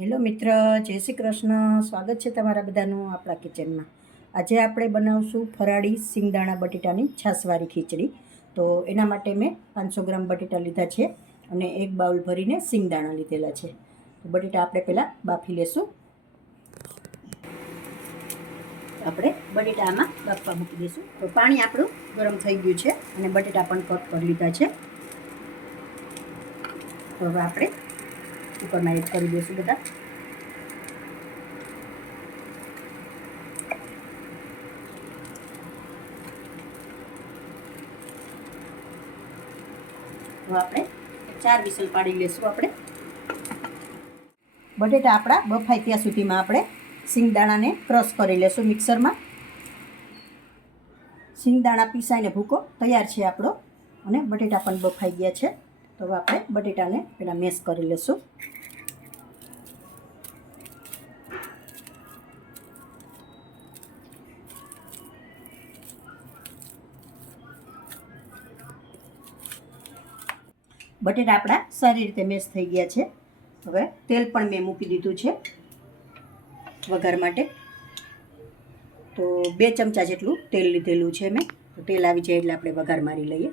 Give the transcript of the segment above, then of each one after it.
Hello મિત્ર, જય શ્રી કૃષ્ણ. સ્વાગત છે તમારા બધાનું આપણા કિચનમાં. આજે આપણે બનાવશું ફરાળી સિંગદાણા બટેટાની છાશવાળી ખીચડી. તો એના માટે મેં 500 ગ્રામ બટેટા લીધા છે અને એક બાઉલ ભરીને સિંગદાણા લીધેલા છે. તો બટેટા આપણે પહેલાં બાફી લેશું. આપણે બટેટા આમાં બાફવા મૂકી દઈશું. તો પાણી આપણું ગરમ થઈ ગયું છે અને બટેટા પણ કટ કરી લીધા છે. તો હવે આપણે કુકરમાં એડ કરી દઈશું બધા. તો આપણે 4 વિસલ પાડી લેશું. આપણે બટેટા આપણા બફાય ત્યાં સુધીમાં આપણે સિંગદાણાને ક્રશ કરી લેશું મિક્સરમાં. સિંગદાણા પીસાઈને ભૂકો તૈયાર છે આપણો અને બટેટા પણ બફાઈ ગયા છે. તો હવે આપણે બટેટાને પહેલાં મેશ કરી લેશું. બટેટા આપણા સારી રીતે મેશ થઈ ગયા છે. હવે તેલ પણ મેં મૂકી દીધું છે વઘાર માટે. તો 2 ચમચા જેટલું તેલ લીધેલું છે મેં. તો તેલ આવી જાય એટલે આપણે વઘાર મારી લઈએ.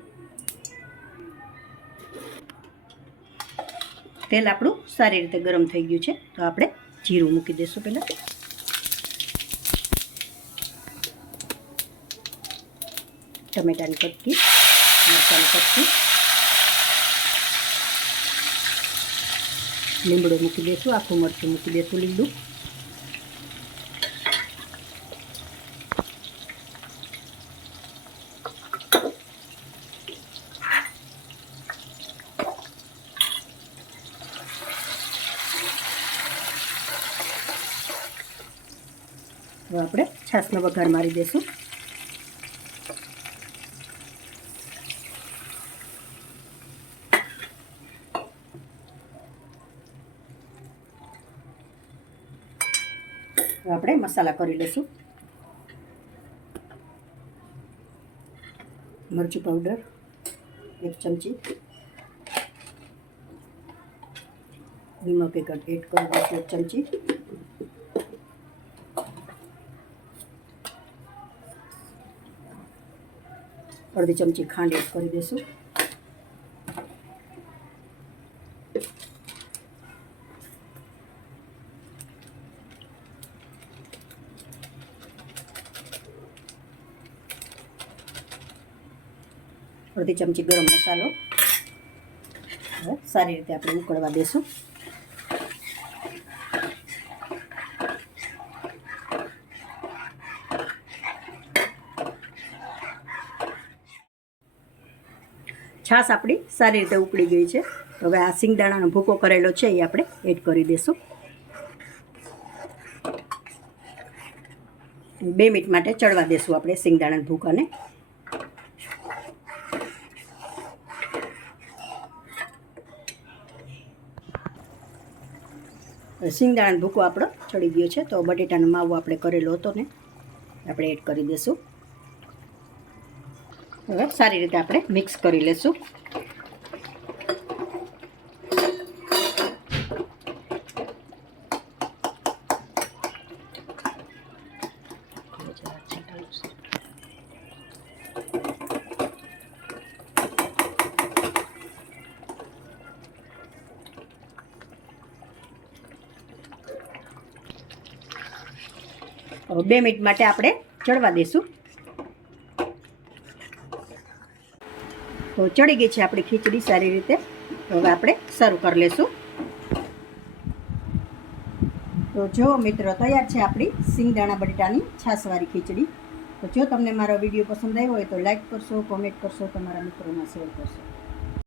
તેલ આપણું સારી રીતે ગરમ થઈ ગયું છે. તો આપણે જીરું મૂકી દઈશું પહેલાં. ટમેટાની કટકી, મરચાંની કટકી, લીમડો મૂકી દઈશું, આખું મરચું મૂકી દઈશું લીમડું. હવે આપણે છાશનો વઘાર મારી દઈશું. આપણે મસાલા કરી લઈશું. મરચું પાવડર 1 ચમચી, નિમક એડ કરી દઈશું 1 ચમચી, અડધી ચમચી ખાંડ એડ કરી દઈશું. અડધી ચમચી ગરમ મસાલો. હવે સારી રીતે આપણે ઉકળવા દઈશું. છાશ આપણી સારી રીતે ઉકળી ગઈ છે. હવે આ સિંગદાણાનો ભૂકો કરેલો છે એ આપણે એડ કરી દઈશું. 2 મિનિટ માટે ચડવા દઈશું આપણે સિંગદાણાના ભૂકાને. સિંગદાણાનો ભૂકો આપણો ચડી ગયો છે. તો બટેટાનો માવો આપણે કરેલો હતો ને આપણે એડ કરી દઈશું. હવે સારી રીતે આપણે મિક્સ કરી લઈશું. હવે 2 મિનિટ માટે આપણે ચડવા દઈશું. તો ચડી ગઈ છે આપણી ખીચડી સારી રીતે. હવે આપણે સર્વ કરી લઈશું. તો જો મિત્રો, તૈયાર છે આપણી સિંગદાણા બટેટાની છાશવાળી ખીચડી. તો જો તમને મારો વિડીયો પસંદ આવ્યો હોય તો લાઈક કરશો, કોમેન્ટ કરશો, તમારા મિત્રોમાં શેર કરશો.